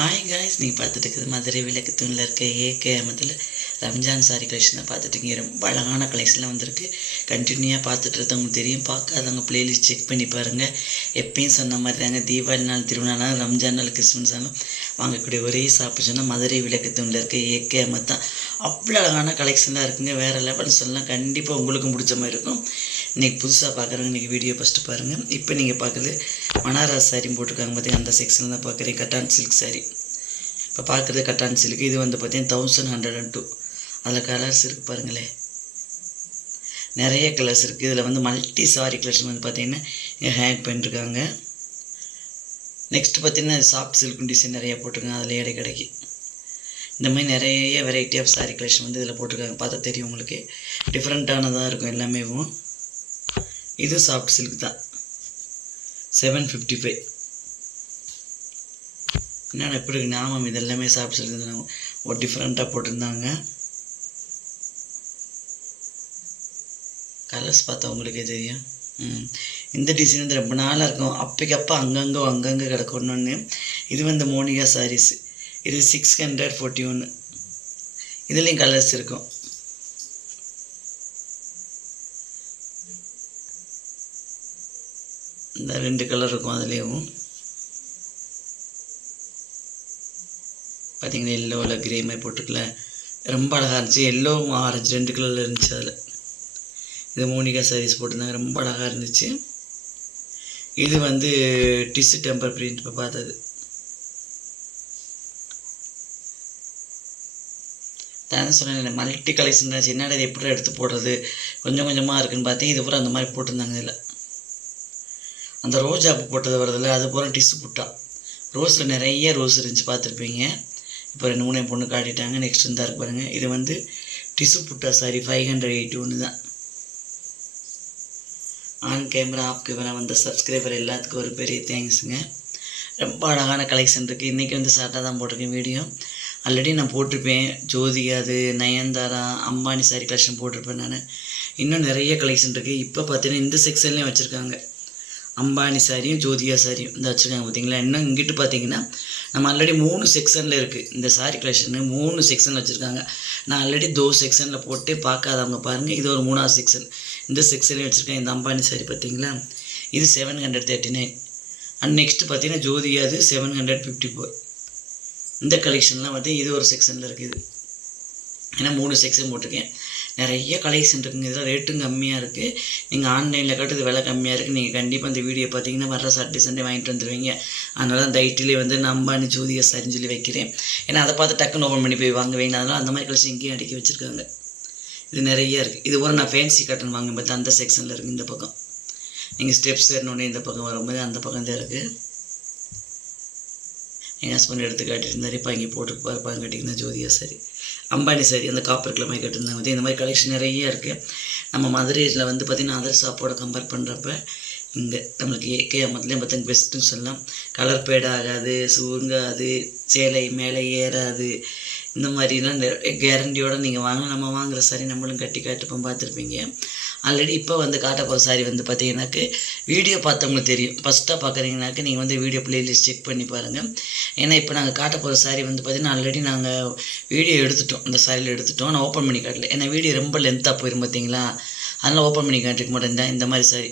ஆய் காய்ஸ் நீங்கள் பார்த்துட்டு இருக்குது மதுரை விளக்கு தூணில் இருக்க ஏகே அமத்தில் ரம்ஜான் சாரி கலெக்ஷனை பார்த்துட்டுங்க ரொம்ப அழகான கலெக்ஷன்லாம் வந்திருக்கு. கண்டினியூவாக பார்த்துட்டு இருந்தவங்களுக்கு தெரியும். பார்க்காதவங்க பிளேலிஸ்ட் செக் பண்ணி பாருங்கள் எப்பயும் சொன்ன மாதிரி தாங்க தீபாவளி நாள் திருவிழா நாள் ரம்ஜான் நாள் கிறிஸ்மஸ் நாளும் வாங்கக்கூடிய ஒரே சாப்பிட்டு சொன்னால் மதுரை விளக்கு தூணில் இருக்க ஏகே அமத்தான் அவ்வளோ அழகான கலெக்ஷன்லாம் இருக்குங்க. வேறு லெவல் சொல்லலாம் கண்டிப்பாக உங்களுக்கும் பிடிச்ச மாதிரி இருக்கும். இன்றைக்கி புதுசாக பார்க்குறவங்க இன்றைக்கி வீடியோ ஃபஸ்ட்டு பாருங்கள் இப்போ நீங்கள் பார்க்குறது மனாராஸ் சாரின்னு போட்டிருக்காங்க பார்த்தீங்கன்னா அந்த செக்ஷனில் தான் பார்க்குறேன் கட்டான் சில்க் சாரி இப்போ பார்க்குறது கட்டான் சில்க் இது வந்து பார்த்தீங்கன்னா தௌசண்ட் ஹண்ட்ரட் அண்ட் டூ அதில் கலர்ஸ் இருக்குது பாருங்களேன். நிறைய கலர்ஸ் இருக்குது இதில் வந்து மல்டி சாரி கலெக்ஷன் வந்து பார்த்தீங்கன்னா இங்கே ஹேங் பண்ணிருக்காங்க. நெக்ஸ்ட் பார்த்தீங்கன்னா சாஃப்ட் சில்க் டிசைன் நிறைய போட்டிருக்காங்க. அதில் எடை கிடைக்கி. இந்த மாதிரி நிறைய வெரைட்டி ஆஃப் சாரி கலெக்ஷன் வந்து இதில் போட்டிருக்காங்க. பார்த்தா தெரியும் உங்களுக்கு. டிஃப்ரெண்ட்டானதாக இருக்கும் எல்லாமேவும். இது சாஃப்ட் சில்க் தான். செவன் ஃபிஃப்டி ஃபைவ் என்னென்ன எப்படி இருக்கு? ஞாபகம் இது எல்லாமே சாஃப்ட் சில்க் தான்? ஒரு டிஃப்ரெண்ட்டாக போட்டிருந்தாங்க. கலர்ஸ் பார்த்தா உங்களுக்கே தெரியும். ம். இந்த டிசைன் வந்து ரொம்ப நாளாக இருக்கும். அப்போக்கப்போ அங்கங்கே அங்கங்கே கிடக்கும் ஒன்று இது வந்து மோனிகா சாரீஸ் இது சிக்ஸ் ஹண்ட்ரட் ஃபோர்ட்டி ஒன்று இதுலேயும் கலர்ஸ் இருக்கும். இந்த ரெண்டு கலர் இருக்கும் அதுலேயும். பார்த்தீங்கன்னா எல்லோவில் கிரே மாதிரி போட்டுக்கல. ரொம்ப அழகாக இருந்துச்சு. எல்லோவும் ஆரஞ்சு ரெண்டு கலரில் இருந்துச்சு அதில். இது மோனிகா சாரீஸ் போட்டிருந்தாங்க. ரொம்ப அழகாக இருந்துச்சு. இது வந்து டிஷ்யூ டெம்பர் பிரிண்ட் இப்போ பார்த்தது. தான் சொன்னேன் மல்டி கலெக்ஷன் என்னடா இது எப்படி எடுத்து போடுறது? கொஞ்சம் கொஞ்சமாக இருக்குன்னு பார்த்தேன் இது பூரா அந்த மாதிரி போட்டிருந்தாங்க இதில். அந்த ரோஜா பூ போட்டது வருதுல்ல அது பூரா டிஷ்யூ புட்டா. ரோஸில் நிறைய ரோஸ் இருந்துச்சு பார்த்துருப்பீங்க. இப்போ ரெண்டு மூணு என் பொண்ணு காட்டிட்டாங்க நெக்ஸ்ட் இருந்தா இருக்கு பாருங்கள் இது வந்து டிஷ்யூ புட்டா சாரி ஃபைவ் ஹண்ட்ரட் எயிட்டி ஒன்று தான். ஆன் கேமரா ஆஃப் கேமரா வந்த சப்ஸ்கிரைபர் எல்லாத்துக்கும் ஒரு பெரிய தேங்க்ஸுங்க ரொம்ப அழகான கலெக்ஷன் இருக்குது இன்றைக்கி வந்து ஷார்ட்டாக தான் போட்டிருக்கேன் வீடியோ ஆல்ரெடி நான் போட்டிருப்பேன். ஜோதி அது நயன்தாரா அம்பானி சாரி கலெக்ஷன் போட்டிருப்பேன் நான். இன்னும் நிறைய கலெக்ஷன் இருக்குது இப்போ பார்த்தீங்கன்னா இந்த செக்ஷன்லேயும் வச்சுருக்காங்க. அம்பானி சாரியும் ஜோதியா சாரியும் இந்த வச்சுருக்காங்க பார்த்தீங்களா? இன்னும் இங்கிட்டு பார்த்தீங்கன்னா நம்ம ஆல்ரெடி மூணு செக்ஷனில் இருக்குது இந்த சாரி கலெக்ஷனு மூணு செக்ஷன் வச்சுருக்காங்க. நான் ஆல்ரெடி தோ செக்ஷனில் போட்டு பார்க்காதவங்க பாருங்கள் இது ஒரு மூணாவது செக்ஷன் இந்த செக்ஷன்லேயும் வச்சுருக்கேன். இந்த அம்பானி சாரி பார்த்தீங்களா? இது seven hundred thirty nine and next பார்த்தீங்கன்னா ஜோதியா அது செவன் ஹண்ட்ரட் ஃபிஃப்டி ஃபோர் இந்த கலெக்ஷன்லாம் வந்து இது ஒரு செக்ஷனில் இருக்குது ஏன்னா மூணு செக்ஷன் போட்டிருக்கேன். நிறைய கலெக்ஷன் இருக்குங்க. இதில் ரேட்டும் கம்மியாக இருக்குது நீங்கள் ஆன்லைனில் கட்டுறது விலை கம்மியாக இருக்குது நீங்கள் கண்டிப்பாக இந்த வீடியோ பார்த்தீங்கன்னா வர சாட்டர்டே சண்டே வாங்கிட்டு வந்துடுவீங்க அதனால தான் டைட்டிலே வந்து நம்பானு ஜோதியா சரின்னு சொல்லி வைக்கிறேன். ஏன்னா அதை பார்த்து டக்குன்னு ஓப்பன் பண்ணி போய் வாங்குவீங்க. அதனால் அந்த மாதிரி கலெக்ஷன் இங்கேயும் அடிக்க வச்சுருக்காங்க. இது நிறைய இருக்குது இது ஒரு நான் ஃபேன்சி கட்டன் வாங்க பார்த்து அந்த செக்ஷனில் இருக்குது இந்த பக்கம். நீங்கள் ஸ்டெப்ஸ் ஏறினோடனே இந்த பக்கம் வரும்போது அந்த பக்கம் தான் இருக்குது எங்கள் ஹஸ்பண்ட் எடுத்து காட்டிட்டு இருந்தார். இப்போ இங்கே போட்டு பார்ப்பாங்க கட்டிங்கன்னா ஜோதியா சரி. அம்பானி சரி அந்த காப்பர் கிழமை கட்டிருந்தாங்க வந்து இந்த மாதிரி கலெக்ஷன் நிறைய இருக்குது நம்ம மதுரையில் வந்து பார்த்திங்கன்னா அதர் ஷாப்போட கம்பேர் பண்ணுறப்ப இங்கே நம்மளுக்கு ஏகே அம்மத்துலேயும் பார்த்தீங்கன்னா பெஸ்ட்டுன்னு சொல்லலாம். கலர் பேட் ஆகாது சுருங்காது சேலை மேலே ஏறாது. இந்த மாதிரிலாம் கேரண்டியோடு நீங்கள் வாங்க நம்ம வாங்குகிற சாரி நம்மளும் கட்டி காட்டுப்போம் பார்த்துருப்பீங்க. ஆல்ரெடி இப்போ வந்து காட்ட சாரி வந்து பார்த்தீங்கன்னாக்கு வீடியோ பார்த்தவங்களுக்கு தெரியும். ஃபஸ்ட்டாக பார்க்குறீங்கனாக்க நீங்கள் வந்து வீடியோ பிளேலிஸ்ட் செக் பண்ணி பாருங்கள் ஏன்னா இப்போ நாங்கள் காட்ட போகிற சாரி வந்து பார்த்திங்கன்னா ஆல்ரெடி நாங்கள் வீடியோ எடுத்துட்டோம். இந்த சாரியில் எடுத்துட்டோம். நான் ஓப்பன் பண்ணி காட்டல. ஏன்னா வீடியோ ரொம்ப லென்த்தாக போயிடும் பார்த்தீங்களா அதனால் ஓப்பன் பண்ணி காட்டிருக்க மாட்டேன். இந்த மாதிரி சாரி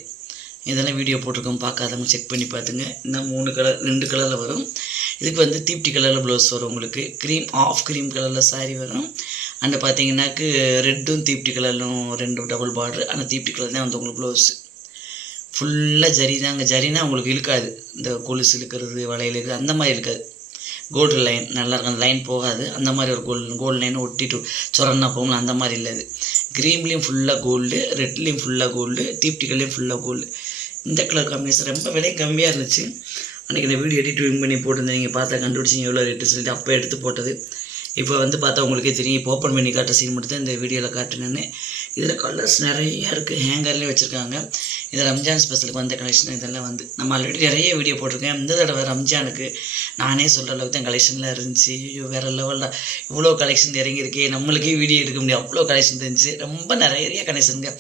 இதெல்லாம் வீடியோ போட்டிருக்கோம். பார்க்காதவங்க செக் பண்ணி பார்த்துங்க. இன்னும் மூணு கலர் ரெண்டு கலரில் வரும். இதுக்கு வந்து தீப்டி கலரில் ப்ளவுஸ் வரும் உங்களுக்கு. க்ரீம் ஆஃப் க்ரீம் கலரில் சாரீ வரும். அண்ட் பார்த்தீங்கன்னாக்கு ரெட்டும் தீப்டி கலர்லும் ரெண்டும் டபுள் பார்டர் அந்த தீப்டி கலர் தான் வந்து உங்களுக்கு ப்ளவுஸு ஃபுல்லாக ஜரி தாங்க ஜரினா உங்களுக்கு இழுக்காது. இந்த கொலுசு இழுக்கிறது வளையல் இழுக்கிறது அந்த மாதிரி இருக்காது. கோல்டு லைன் நல்லா இருக்கும். அந்த லைன் போகாது. அந்த மாதிரி ஒரு கோல்டு கோல்டு லைன் ஒட்டிட்டு சொரன்னா போகல அந்த மாதிரி இல்லை அது. க்ரீம்லேயும் ஃபுல்லாக கோல்டு ரெட்லேயும் ஃபுல்லாக கோல்டு தீப்டிகள்லேயும் ஃபுல்லாக கோல்டு இந்த கலர் காம்பினேஷன் ரொம்ப விலை கம்மியாக இருந்துச்சு. அன்றைக்கி இந்த வீடியோ எடிட்டிங் பண்ணி போட்டிருந்தேன். நீங்கள் பார்த்தா கண்டுபிடிச்சிங்க எவ்வளோ ரேட்டு சொல்லிட்டு அப்போ எடுத்து போட்டது. இப்போ வந்து பார்த்தா உங்களுக்கே தெரியும். இப்போ ஓப்பன் பண்ணி காட்டுற சீன் மட்டும் தான் இந்த வீடியோவில் காட்டுனேன்னு. இதில் கலர்ஸ் நிறைய இருக்குது ஹேங்கர்லேயே வச்சுருக்காங்க. இது ரம்ஜான் ஸ்பெஷலுக்கு வந்த கலெக்ஷன் இதெல்லாம் வந்து நம்ம ஆல்ரெடி நிறைய வீடியோ போட்டிருக்கேன். இந்த தடவை ரம்ஜானுக்கு நானே சொல்கிற அளவுக்கு தான் கலெக்ஷன்லாம் இருந்துச்சு. ஐயோ வேறு லெவலில் இவ்வளோ கலெக்ஷன் இறங்கியிருக்கே நம்மளுக்கே வீடியோ எடுக்க முடியும் அவ்வளோ கலெக்ஷன் இருந்துச்சு. ரொம்ப நிறைய கலெக்ஷனுங்க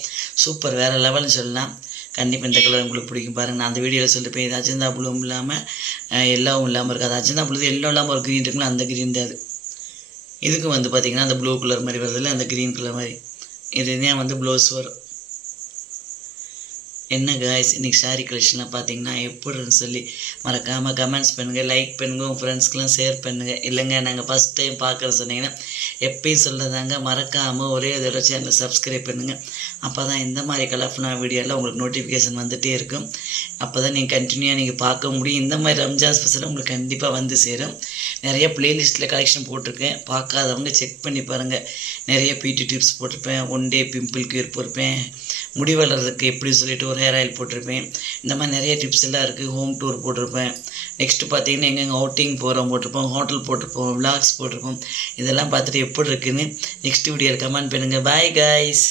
சூப்பர் வேறு லெவல்னு சொல்லலாம். கண்டிப்பாக இந்த கலர் உங்களுக்கு பிடிக்கும் பாருங்கள் நான் அந்த வீடியோவில் சொல்லிருப்பேன் இது அஜந்தா ப்ளூவும் இல்லாமல் எல்லாவும் இல்லாமல் இருக்காது. அஜந்தா ப்ளூ எல்லாம் இல்லாமல் ஒரு க்ரீன் இருக்குங்களா அந்த க்ரீன் தான் அது. இதுக்கு வந்து பார்த்திங்கன்னா அந்த ப்ளூ கலர் மாதிரி வருதுல்ல அந்த க்ரீன் கலர் மாதிரி. இதுதான் வந்து ப்ளவுஸ் வரும். என்ன காய்ஸ் இன்றைக்கி ஷாரி கலெக்ஷன்லாம் பார்த்தீங்கன்னா எப்படின்னு சொல்லி மறக்காமல் கமெண்ட்ஸ் பண்ணுங்கள் லைக் பண்ணுங்கள் உங்கள் ஃப்ரெண்ட்ஸ்க்கெலாம் ஷேர் பண்ணுங்கள் இல்லைங்க நாங்கள் ஃபஸ்ட் டைம் பார்க்குறது சொன்னீங்கன்னா எப்பயும் சொல்கிறதாங்க மறக்காமல் ஒரே இதோட சேனலை சப்ஸ்கிரைப் பண்ணுங்கள் அப்போ தான் இந்த மாதிரி கலர்ஃபுல்லான வீடியோலாம் உங்களுக்கு நோட்டிஃபிகேஷன் வந்துகிட்டே இருக்கும். அப்போ தான் நீங்கள் கண்டினியூவாக நீங்கள் பார்க்க முடியும். இந்த மாதிரி ரம்ஜான் ஸ்பெஷல் உங்களுக்கு கண்டிப்பாக வந்து சேரும். நிறைய ப்ளேலிஸ்ட்டில் கலெக்ஷன் போட்டிருக்கேன். பார்க்காதவங்க செக் பண்ணி பாருங்கள் நிறைய பிடி டிப்ஸ் போட்டிருப்பேன். ஒன் டே பிம்பிள் கியூர் போட்டிருப்பேன். முடி வளர்றதுக்கு எப்படி சொல்லிட்டு ஒரு ஹேர் ஆயில் போட்டிருப்பேன். இந்த மாதிரி நிறைய டிப்ஸ் எல்லாம் இருக்குது ஹோம் டூர் போட்டிருப்பேன். நெக்ஸ்ட்டு பார்த்தீங்கன்னா எங்கெங்கே அவுட்டிங் போகிறோம் போட்டிருப்போம். ஹோட்டல் போட்டிருப்போம். விளாக்ஸ் போட்டிருப்போம். இதெல்லாம் பார்த்துட்டு எப்படி இருக்குன்னு நெக்ஸ்ட் வீடியோவில் கமெண்ட் பண்ணுங்கள் பாய் காய்ஸ்